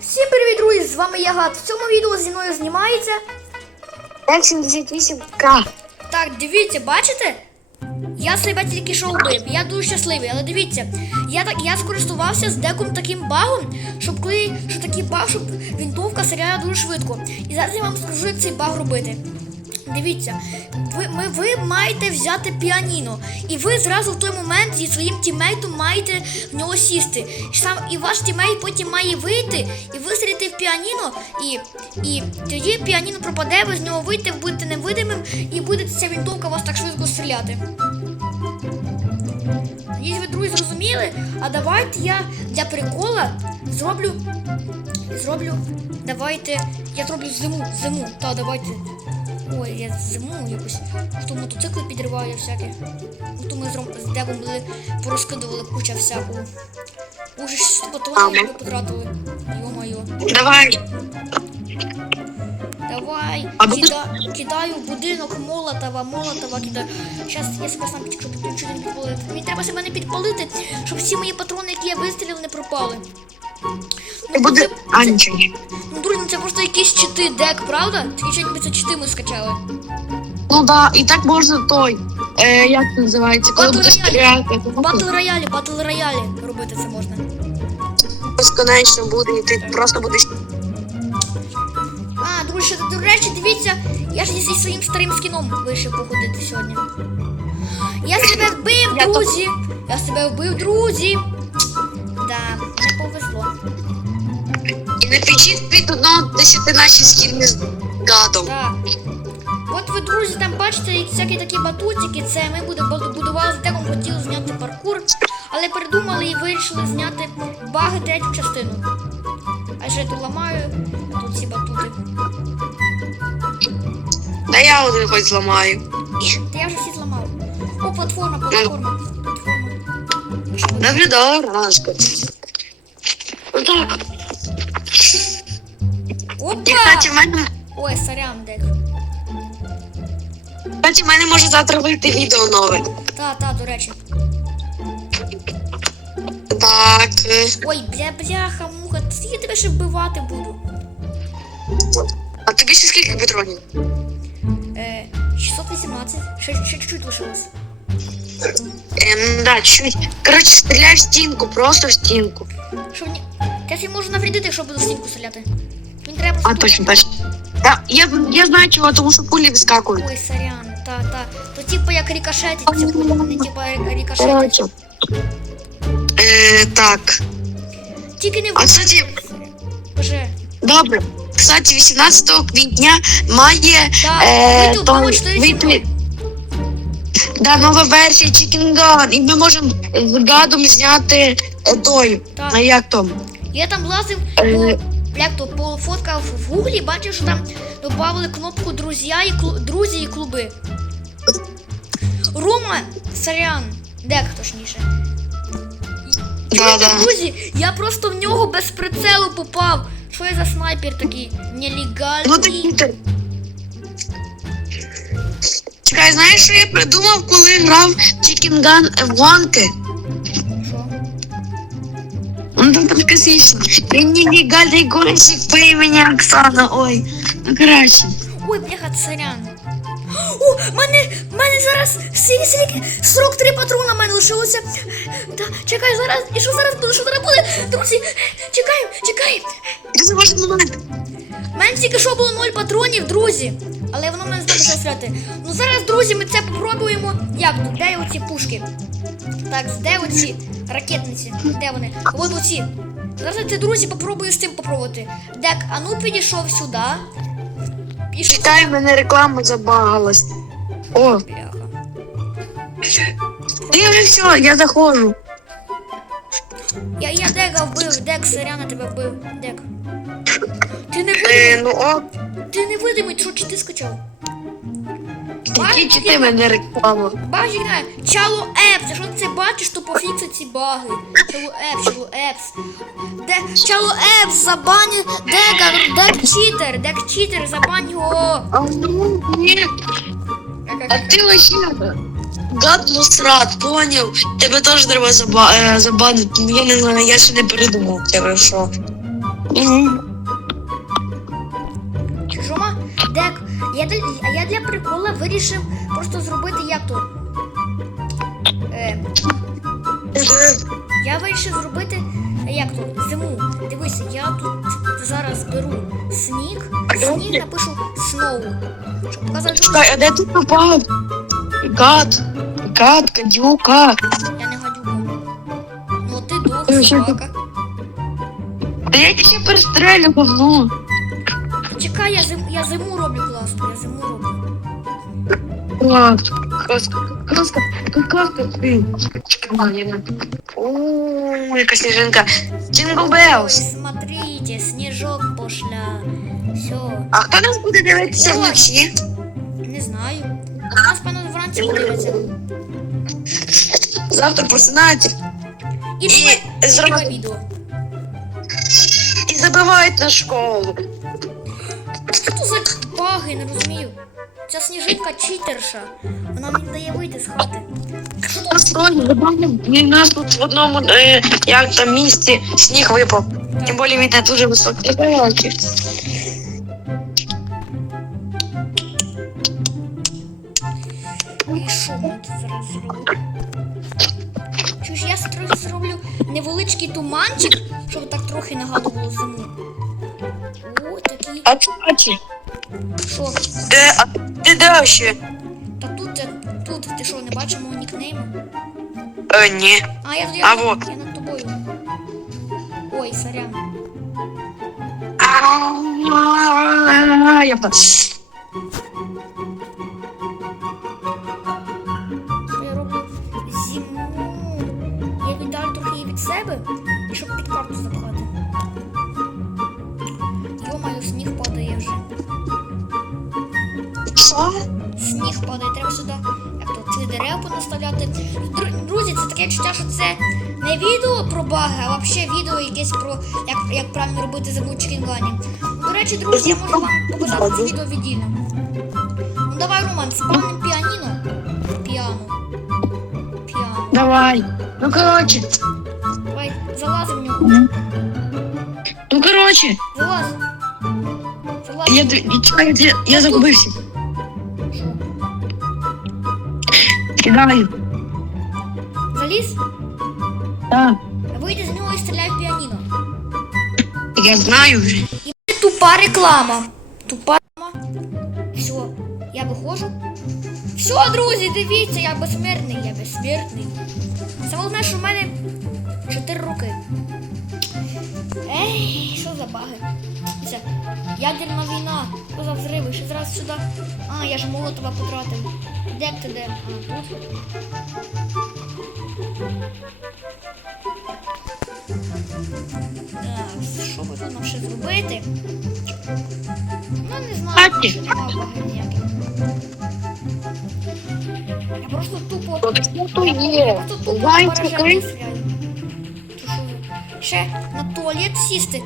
Всім привіт, друзі! З вами я Гат. В цьому відео зі мною знімається. F78К. Так, дивіться, бачите? Я себе тільки що убив. Я дуже щасливий, але дивіться, я так я скористувався з деком таким багом, щоб коли що такий баг, щоб вінтовка стріляла дуже швидко. І зараз я вам скажу, як цей баг робити. Дивіться, ви, ми, ви маєте взяти піаніно, і ви зразу в той момент зі своїм тімейтом маєте в нього сісти. І Сам і ваш тімейт потім має вийти і вистрілити в піаніно, і, і тоді піаніно пропаде, ви з нього вийдете, будете невидимим, і буде ця вінтовка вас так швидко стріляти. Надіюсь, ви друзі зрозуміли. А давайте я для прикола зроблю. Зроблю. Давайте. Я зроблю зиму. Зиму. Та давайте. Ой, я зиму якусь. Хто мотоцикли підриває всяке. Хто ми з Дебом були порозкидували куча всякого. Уже 600 патронів ми потратили. Йо-моє. Давай. Давай, кида, кидаю в будинок Молотова, Молотова кидаю. Зараз я себе сам підключу не підпалити. Мені треба себе не підпалити, щоб всі мої патрони, які я вистрілив, не пропали. Ну, Буде. це, А, нічого. ну, друзі, ну це просто якісь чити дек, правда? Тільки ніби це чити ми скачали. Ну да, і так можна той. Е, як це називається? Коли Батл будеш рояль. стріляти, то Батл роялі, батл роялі робити це можна. безконечно буде, і ти просто будеш. А, друзі, до речі, дивіться, я ж зі своїм старим скіном вийшов походити сьогодні. Я себе вбив, друзі! Я себе вбив, друзі! І не печіть від одного десяти наші скіни з гадом. Так. От ви, друзі, там бачите всякі такі батутики, це ми буде будували з деком, хотіли зняти паркур, але передумали і вирішили зняти баги третю частину. А ще я тут ламаю, а тут ці батути. Та я один хоч зламаю. Та я вже всі зламав. О, платформа, платформа. Платформа. Добре, Рашко. Ну так. Кстати, в мене, Ой, сорян, дек. кстати, в мене може завтра вийти відео нове. Та, та, до речі. Так. Ой, бля, бляха, муха, я тебе ще вбивати буду. А тобі ще скільки патронів? Е, 618. Ще, ще чуть-чуть лишилось. Ем, да, чуть. Коротше, стріляй в стінку, просто в стінку. Що мені... Я можу навредити, якщо буду в стінку стріляти. Треба А, точно, точно. Да, я, я знаю чого, тому що пулі вискакують. Ой, сорян, та, та. То типу як рикошетить ці пулі, вони типу рикошетять. Коротше. Е, так. Тільки не А, кстати, Вже. добре. Кстати, 18 квітня має Так, е, вийти у той, 24 вийти да, нова версія Chicken Gun, і ми можемо з гадом зняти е, той. Так. А як там? Я там лазив Е. як то, пофоткав в гуглі, бачив, що там додавали кнопку друзі і, клу, друзі і клуби. Рома, сорян, дек точніше. Да, да. друзі, я просто в нього без прицелу попав. Що я за снайпер такий? Нелегальний. Ну так. Чекай, знаєш, що я придумав, коли грав Chicken Gun в гонки? Там так смішно. Я нелегальний гонщик по імені Оксана. Ой, ну коротше. Ой, бляха, сорян. О, мене, мене зараз скільки, скільки, 43 патрона мене лишилося. Та, чекай, зараз, і що зараз буде, що зараз буде? Друзі, чекаємо, чекаємо. Я за момент. Мене тільки що було 0 патронів, друзі. Але воно мене знову почало стріляти. Ну зараз, друзі, ми це попробуємо. Як тут? Де оці пушки? Так, де оці ракетниці? Де вони? От оці. Зараз я, друзі, попробую з цим попробувати. Дек, а ну підійшов сюди. Пішов. Чекай, в мене реклама забагалась. О, Бляха. вже все, я заходжу. Я, я Дека вбив, Дек, соряна тебе вбив. Дек. Ти не Е, ну о, ти не видимий, що чи ти скачав? Які чи ти мене реклама? Баги грає. Чало Епс, якщо ти це бачиш, то пофіксить ці баги. Чало Епс, Чало Епс. Де Чало Епс, забань Дека, Дек читер, Дек читер, забань його. А ну ні. А ти вообще гад мусрат, поняв? Тебе теж треба заба- е, забанити. Ну, Я не знаю, я ще не придумав, тебе що. Мгм. Я для, а я для прикола вирішив просто зробити як то. Е, я вирішив зробити як то зиму. Дивися, я тут зараз беру сніг, сніг напишу сноу. Щоб показати, Чекай, а де ти попав? Гад. Гад, гадюка. я не гадюка. Ну ти дух, Ти собака. Та я тільки перестрелю говно. Чекай, я, зим, я зиму роблю класно, я зиму роблю. Так, казка, казка, казка, ти. Чекай, я не... О, яка сніжинка. Джингл Ой, Белс. смотрите, снежок пошля. Все, А хто нас буде дивитися вночі? не знаю. У нас, певно, вранці подивиться. Завтра просинається І, і, нове- і зразу, нове відео. і забивають на школу. Що то за баги, не розумію. Ця сніжинка читерша. Вона мені дає вийти з хати. В нас тут в одному, е, як там місці, сніг випав. Тим більше він не дуже високий. І що тут зараз зробимо? Чуєш, я трохи зроблю невеличкий туманчик, щоб так трохи нагадувало зиму. О, такий. А кстати, Що? де, а, ти де ще? Та тут, я- тут, ти що, не бачиш мого нікнейму? Е, ні. А, я, я, А я, вот. я над тобою. Ой, сорян. А, Я б- Що я роблю. Я трохи її від себе, Що? Сніг падає, треба сюди як то ці дерева понаставляти. Дру- Друзі, це таке відчуття, що це не відео про баги, а взагалі відео якесь про як, як правильно робити зиму в До речі, друзі, я можу вам показати це відео віддільно. Ну давай, Роман, спавним піаніно. Піано. Піано. Давай. Ну, короче. Давай, залазим в нього. Ну, короче. Залазь. Залазь. Я, чекай, я, я загубився. Кидаю. Заліз? Так. Вийди з нього і стріляй в піаніно. Я знаю вже. І тупа реклама. Тупа реклама. Все, я виходжу. Все, друзі, дивіться, я безсмертний, я безсмертний. Саме головне, що в мене 4 роки. Ей, що за баги? Це ядерна війна, що за взриви, ще зараз сюди. А, я ж молотова потратив. Де ти де? А, тут. Так, що нам ще зробити? Ну, не знаю, що нема баги ніяких. Я просто тупо. Я є? що ви? Ще на туалет сісти.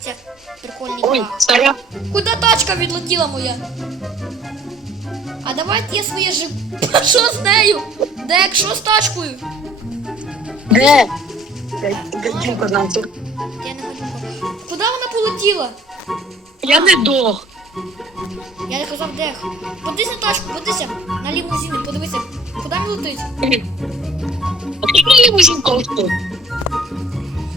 Це прикольний Ой, царя. Куда тачка відлетіла моя? А давайте я своє жив. Що з нею? Дек, що з тачкою? Де? Гадюка нам тут. Я не хочу. Куди вона полетіла? Я не дох. Я не казав дек. Подивись на тачку, подивися на лімузини, подивися. Куди він летить? А скільки лімузин коштує?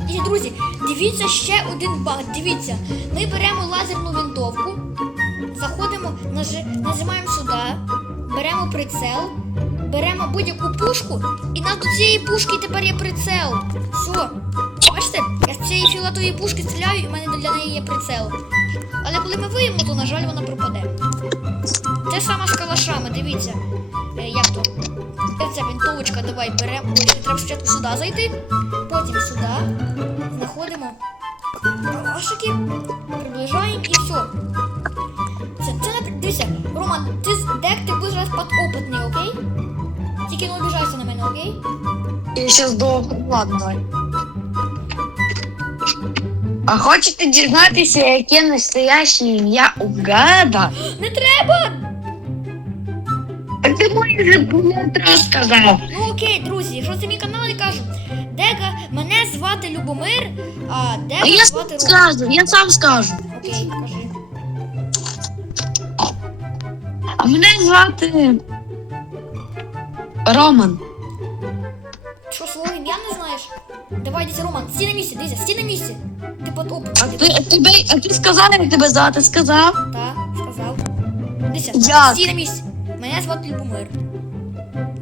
І друзі, дивіться ще один баг. Дивіться, ми беремо лазерну винтовку, заходимо, нажи, нажимаємо сюди, беремо прицел, беремо будь-яку пушку, і нас до цієї пушки тепер є прицел. Все. Бачите, я з цієї фіолетової пушки стріляю, і в мене для неї є прицел. Але коли ми виємо, то, на жаль, вона пропаде. Те саме з калашами, дивіться. Е, як? Ця винтовочка, давай беремо. Ой, ще треба спочатку сюди зайти, потім сюди. Знаходимо калашики, приближаємо і все. Це, це не дивися, Роман, ти дек ти будеш зараз підопитний, окей? Тільки не обіжайся на мене, окей? Я сейчас дох. Ладно, давай. А хочете дізнатися, яке настояще ім'я у гада? Не треба! Ти мої вже сказав. Ну окей, друзі, якщо це мій канал, я кажу, Дега, мене звати Любомир, а А Дега я звати сам Рома. скажу, я сам скажу. Окей, кажи. А мене звати Роман. Що свого ім'я не знаєш? Давай, дивіться, Роман, стій на місці, дивіться, стій на місці. Ти под опит. А ти, а тебе, а ти сказав, як тебе звати, сказав? Так, сказав. Як? стій на місці. Мене звати Любомир.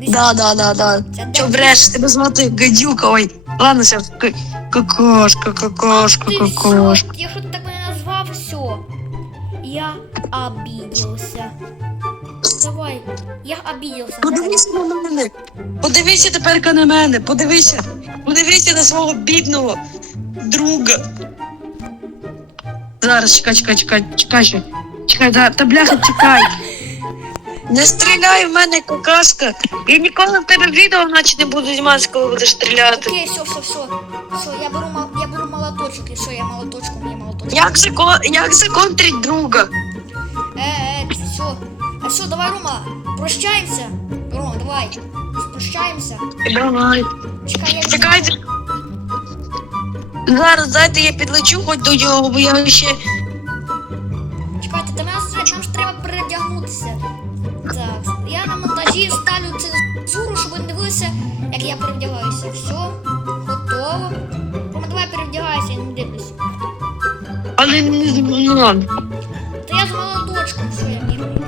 Да, да, да, да. Це Чо де- бреш, тебе звати Гадюка, ой. Ладно, все, кокошка, кокошка, кокошка. Якщо ти так мене назвав, все. Я обиделся. Давай, я обиделся. Подивися на мене. Подивися тепер на мене. Подивися. Подивися на свого бідного друга. Зараз чекай, чекай, чекай, чекай. Чекай, да, та бляха, чекай. Не стріляй в мене, какашка. Я ніколи в тебе відео наче не буду знімати, коли будеш стріляти. Окей, все, все, все. Все, я беру, я беру молоточок, і все, я молоточком, я молоточком. Як закон, як законтрить друга? Е, е, все. А все, давай, Рома, прощаємося. Рома, давай. Прощаємося. Давай. Чекай, я Чекайте. Зараз дайте я підлечу хоч до нього, бо я ще. Чекайте, та нам, монтажі ставлю цензуру, щоб ви не дивилися, як я перевдягаюся. Все, готово. Рома, давай перевдягайся, я не дивлюсь. Але не ну, ладно. Та я з молоточком, що я мирний.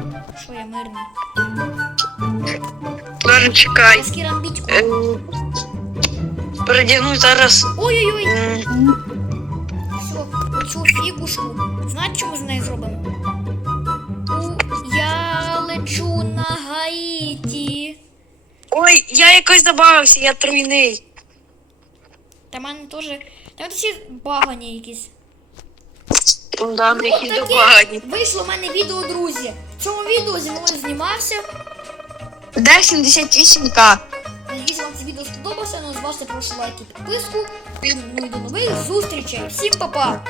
Що я мирний. Зараз чекай. Я з кірамбітьком. Е, зараз. Ой-ой-ой. м, Все, оцю фігушку. Знаєте, що ми з нею зробимо? Ой, я якось забавився, я тройний. Та в мене теж. Та мене всі багані якісь. Да, ми якісь Отаке добагані. Вийшло в мене відео, друзі. В цьому відео зі мною знімався. Де 78к? Надіюсь, вам це відео сподобалося. Ну, з вас прошу лайк і підписку. Ну і до нових зустрічей. Всім па-па!